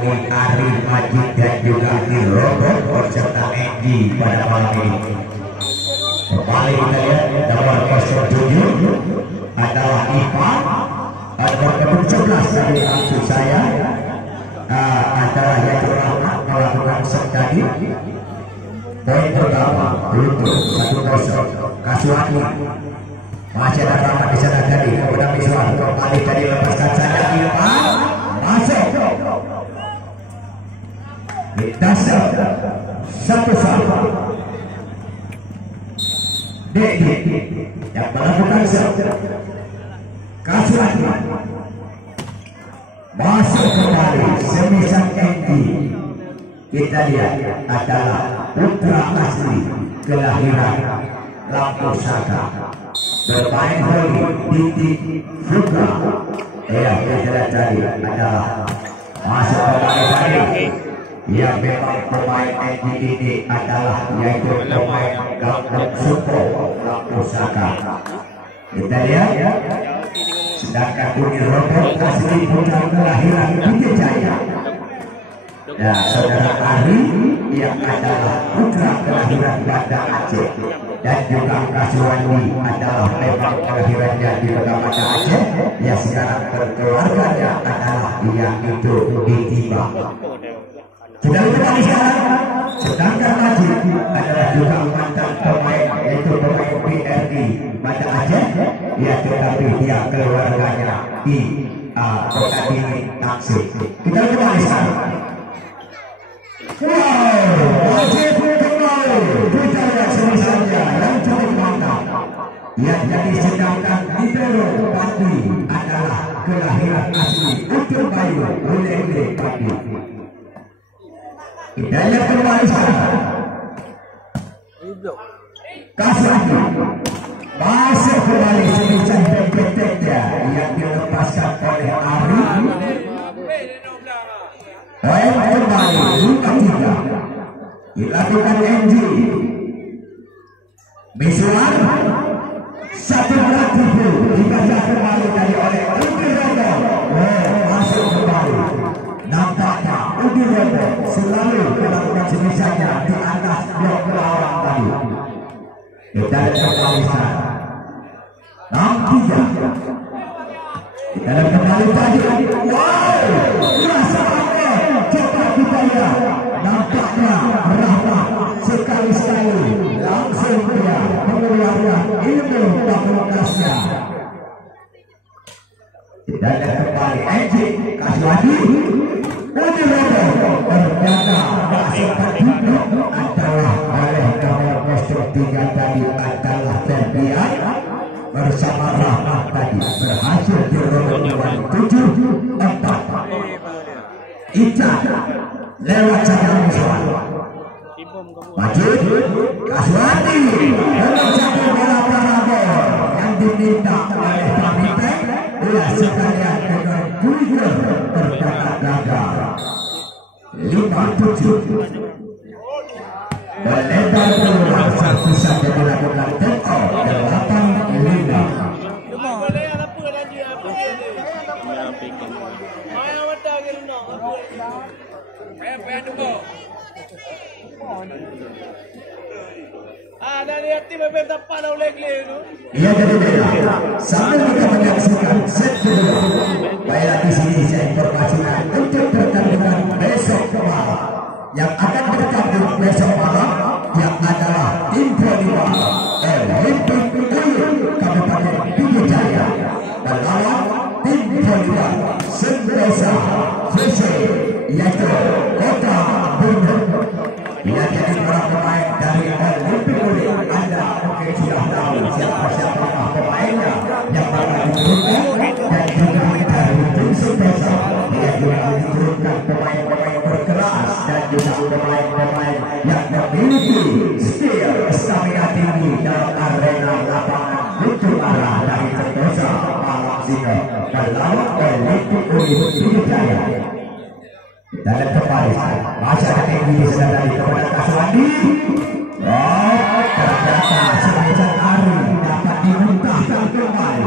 Wani, Ari, Majid dan juga Robot berserta Edi pada malam ini. Kembali kita lihat nomor 07 adalah Ivan, nomor 17 dari maksud saya adalah yang melakukan set tadi. Poin pertama untuk 1-0 Kasuani. Masih ada ramah di sana tadi kepada Miswar, kembali tadi lepaskan saja Ivan masuk dasar 1-1. Dedi yang melakukan set. Kasuani masuk kembali semisal Endi. Kita lihat adalah putra asli kelahiran Lampung Saka, bermain voli di Fuga. Ya, kita lihat tadi adalah masuk kembali tadi. Ya, memang pemain ini adalah yaitu pemain Lampung Suko Lampung Saka. Kita lihat ya. Sedangkan Uni Robot asli putra kelahiran Bukit Jaya. Ya, saudara Ari yang adalah putra kelahiran Banda Aceh, dan juga Kasuani adalah memang kelahirannya di Banda Aceh. Ya, sekarang berkeluarganya adalah yaitu di Tiba. Sudah kembali sekarang. Sedangkan Majid adalah juga mantan pemain yaitu pemain BRI Banda Aceh. Ya, tetapi dia keluarganya di kota ini Taksir. Kita kembali sekarang. Wow, Majid kembali. Kita lihat semisalnya yang cukup mantap. Ya, jadi sedangkan libero Pandi adalah kelahiran asli Utur Bayu Ulele Pandi. Kita lihat kembali sekarang. Kasuani masuk kembali semisal PPT-nya yang dilepaskan oleh Ari. Poin kembali 5-3 dilakukan MG. Miswar satu berarti dibaca kembali tadi oleh Udi Robo. Masuk kembali. Nampaknya Udi Robo selalu melakukan semisalnya di atas blok lawan tadi. Kita lihat kembali sekarang. 6-3. Kita lihat kembali tadi. Wow, rasa apa? Coba kita lihat. Nampaknya Rahmat sekali-sekali langsung dia mengeluarkan ilmu fakultasnya. Kita lihat kembali Eji Kasuani. Udi Robo ternyata sempat hidup adalah oleh nomor 03 tadi adalah Ferdian bersama Rahmat tadi berhasil dirobek 7-4. Ica lewat cadangan Miswar. Majid Kasuani mengejar bola parabol yang diminta oleh Pamite. Ia sekalian dengan Guiger terdapat gagal. 5-7. Melebar keluar satu saja dilakukan tempo 8-5. Ada lihat tim berdepan oleh itu. Ia jadi beda. Sambil kita menyaksikan set kedua. Baiklah, di sini saya informasikan untuk pertandingan besok malam yang akan bertanding besok malam yang adalah tim Prima Olimpik Uyun Kabupaten Bukit Jaya melawan tim Prima Sentosa Fese yaitu Kota Bunut. Ia jadi para pemain dari Olimpik Uyun. Anda mungkin sudah tahu siapa-siapa pemainnya yang bakal diturunkan, dan juga dari tim Sentosa dia juga diturunkan pemain-pemain berkeras dan juga pemain-pemain yang memiliki skill stamina tinggi dalam arena lapangan lucu arah dari Sentosa Malang Singa melawan Olimpik Uyun Bukit Jaya. Kita lihat kembali masa tinggi sudah dari kepada Kasuani. Ternyata semisal Ari dapat dimuntahkan kembali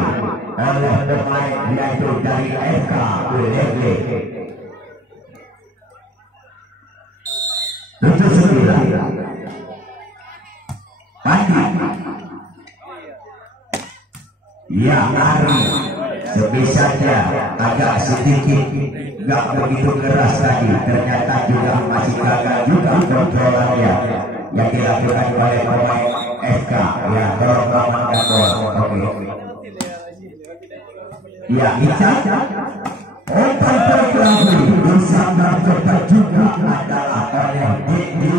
oleh pemain yaitu dari FK Ulele. Pandi. Ya Ari sebisanya agak sedikit nggak begitu keras tadi, ternyata juga masih gagal juga kontrolannya yang dilakukan oleh pemain FK ya, dorong lawan gol. Oke. Ya Ica open terlalu bersama juga adalah oleh Didi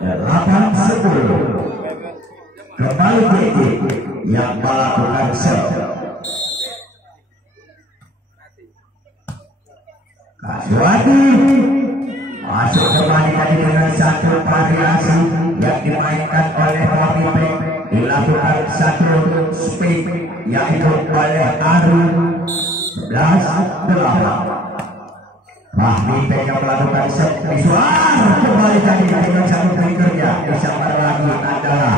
8-10. Kembali Didi yang melakukan serve. Kaswati masuk kembali tadi dengan satu variasi yang dimainkan oleh Wahid, dilakukan satu speed yaitu oleh Aru 11-8. Fahmi yang melakukan set visual kembali tadi dengan satu kali kerja bisa lagi adalah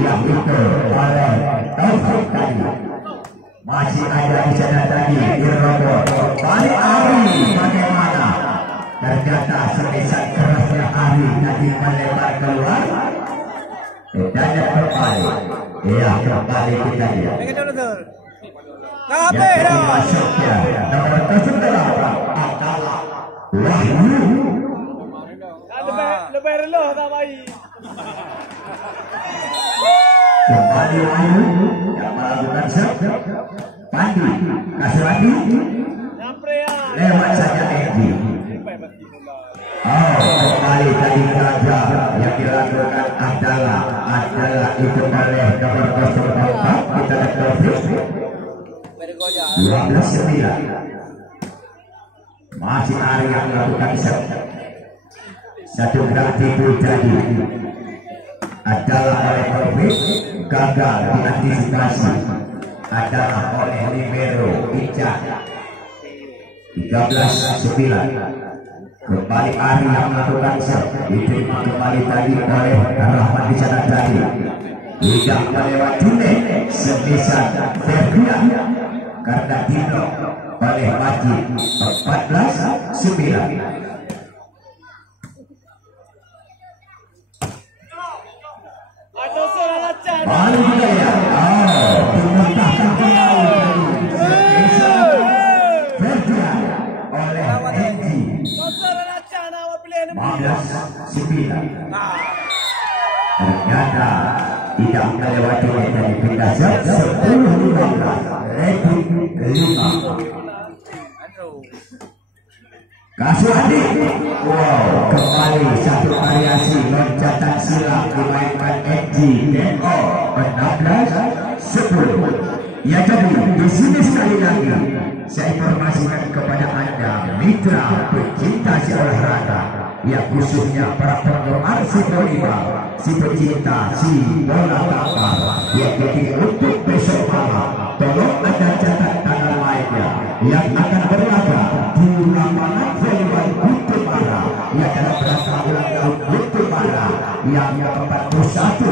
yang itu oleh Taufik tadi. Masih ada di sana tadi dirobot balik Ari, bagaimana ternyata sebesar kerasnya Ari tadi melebar keluar dan kembali ya kembali kita dia yang masuknya nomor 7 adalah Wahyu. Kembali Wahyu yang melakukan serve. Pandi Kaswati lewat saja Edi. Kembali tadi gagal yang dilakukan adalah itu oleh nomor 04 kita dapat 12-9. Masih Ari yang melakukan serve. Satu gerak tidur tadi adalah oleh Taufik, gagal diantisipasi adalah oleh libero Ica 13-9. Kembali Ari yang melakukan serve, diterima kembali tadi oleh Rahmat di sana tadi, tidak melewati sebesar Ferdian karena diblok oleh Majid 14-9. Baru juga ya. Dimuntahkan kembali Ferdian oleh Edi 15-9. Ternyata tidak melewati dari pindah 10-15. Edi 5. Kaswati, wow, kembali satu variasi loncatan silang dimainkan Edi DO 16-10. Ya jadi di sini sekali lagi saya informasikan kepada anda mitra pecinta si olahraga, ya khususnya para penggemar si volleyball, si pecinta si bola tampar, ya jadi untuk besok malam tolong anda catat tanggal lainnya yang akan berlaga di lapangan volleyball Gutemara yang dalam rangka ulang tahun Gutemara yang ke-41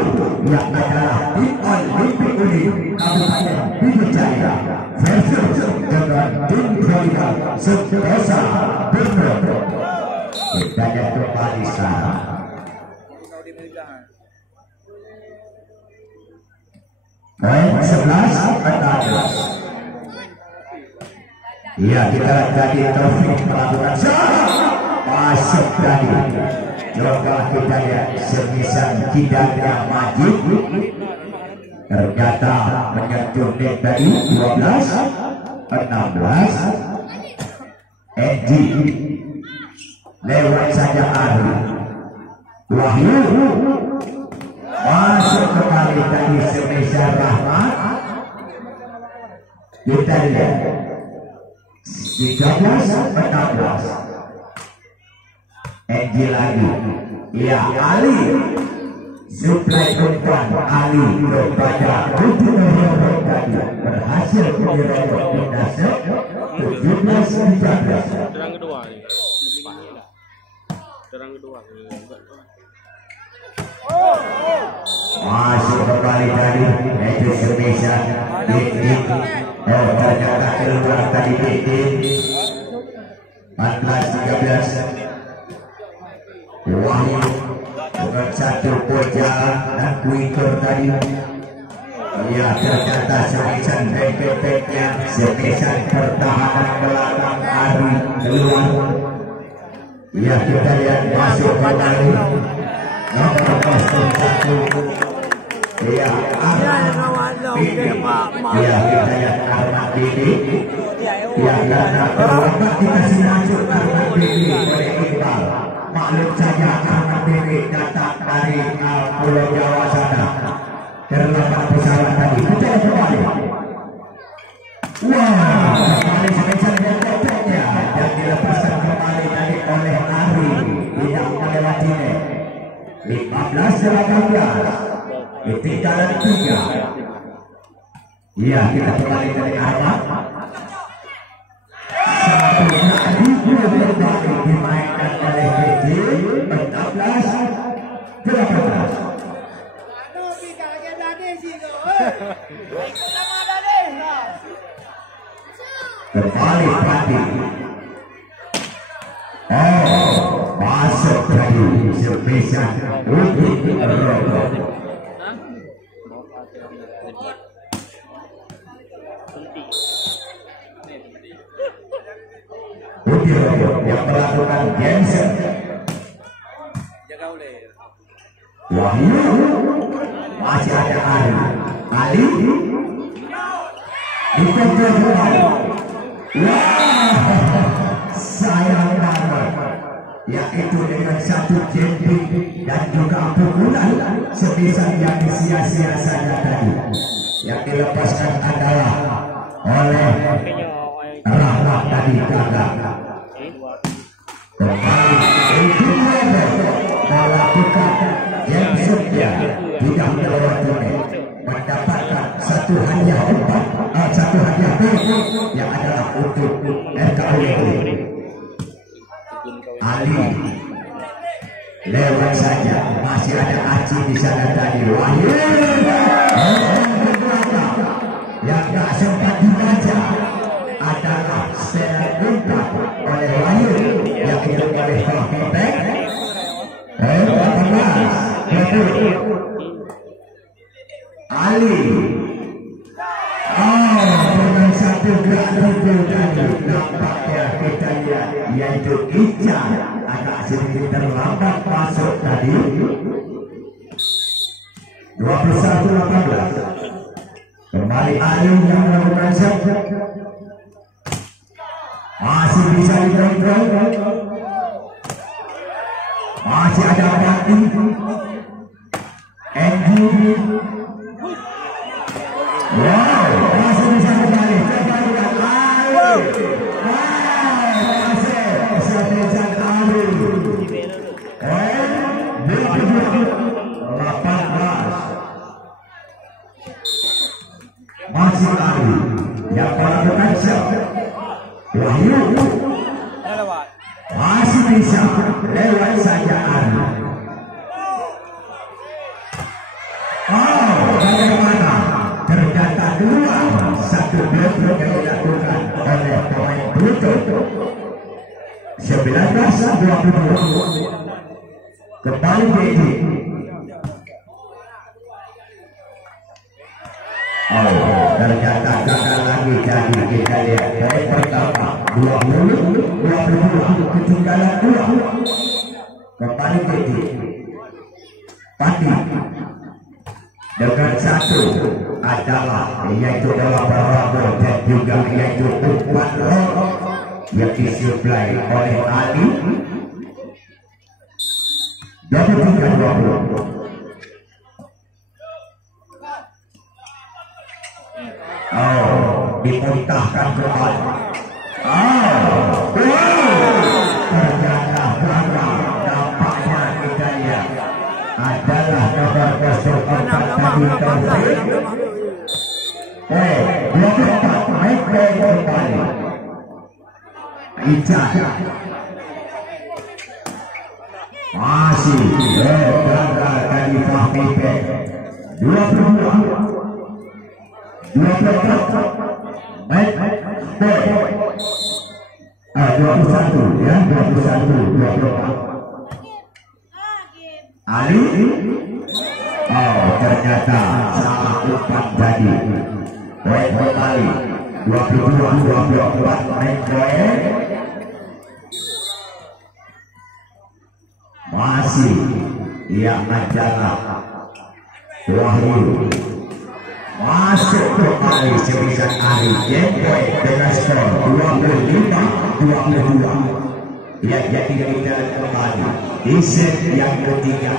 yang adalah tim Olimpik Unik Kabupaten Pidijaya versus dengan tim volleyball Sentosa Bernard. Kita kembali sekarang. Poin 11-14. Iya, kita tadi Taufik melakukan masuk tadi. Coba kita lihat sebisa tidaknya Majid. Ternyata menyentuh net tadi 12-16. Edi lewat saja Ari. Wahyu masuk kembali tadi sebisa Rahmat. Kita lihat 13-16. Edi lagi. Ya Ali. Suplai umpan Ali kepada Putri Rohong tadi berhasil menyerobot Indonesia 17-13. Terang kedua nih. Terang kedua. Masuk kembali tadi itu sebisa Didi. Ternyata keluar tadi Didi 14-13. Wahyu dengan satu berjalan dan kuikur tadi. Ya, ternyata semesan bek-beknya, semesan pertahanan belakang Ari keluar. Ya, kita lihat masuk kembali nomor 01. Ya, ya, kita lihat Ahmad Didi. Ya, karena terlambat dikasih masuk Ahmad Didi oleh Iqbal. Maklum saja Ahmad Didi datang dari Pulau Jawa sana. Terlambat pesawat tadi. Kita kembali. Wah, kembali semesan bek-beknya yang dilepaskan kembali tadi oleh Ari. Tidak melewatinya. 15-18. Ketinggalan 3. Iya, kita kembali dari Ahmad. Satu kali berbalik dimainkan oleh BJ 14-18. Kembali Pati. Oh, masuk tadi semesan Uti Rogo. Uti Rogo yang melakukan Jensen. Wahyu masih ada Ali dikontrol kembali. Wah, sayang banget, yaitu dengan satu jumping dan juga pukulan semisal yang sia-sia saja tadi. Yang dilepaskan adalah oleh Rahmat tadi gagal. Kembali itu melakukan yang setia tidak melewati, mendapatkan satu hadiah yang adalah untuk RKUD. Ali lewat saja, masih ada Aci di sana tadi. Wahyu yang tak sempat dibaca adalah serangan umpan oleh Wahyu yang itu oleh Fahmibek. Ali dengan satu gerak tubuh tadi nampaknya kita lihat yaitu Ica agak sedikit terlambat masuk tadi. 21-18. Kembali Ali yang melakukan set. Masih bisa dikontrol. Masih ada Pati. Andy. Wow, masih bisa kembali. Semesan Ali. 18. Masih Ali yang melakukan set. Wahyu masih bisa lewat saja Ali. Bagaimana ternyata satu blok yang dilakukan oleh pemain Pluto. 19-22. Kembali BJ. Ternyata gagal lagi jadi kita lihat poin pertama 20-22 ketinggalan 2. Kembali BJ. Pati dengan satu adalah yaitu dalam Bravo dan juga yaitu umpan roh yang disuplai oleh Ali. 23-20. Dimuntahkan kembali. Ternyata gagal. Nampaknya kita lihat adalah nomor 04 tadi Taufik. 24 naik kembali. Ica masih gagal tadi Fahmibek. 22 baik, 21 ya, 21-24. Ali. Oh, ternyata salah umpan jadi. Poin kembali 22-24 main poin. Masih yang menjaga Wahyu masuk kembali sebisa Ali Jempoy dengan skor 25-22. Ya, jadi kita kembali di set yang ketiga.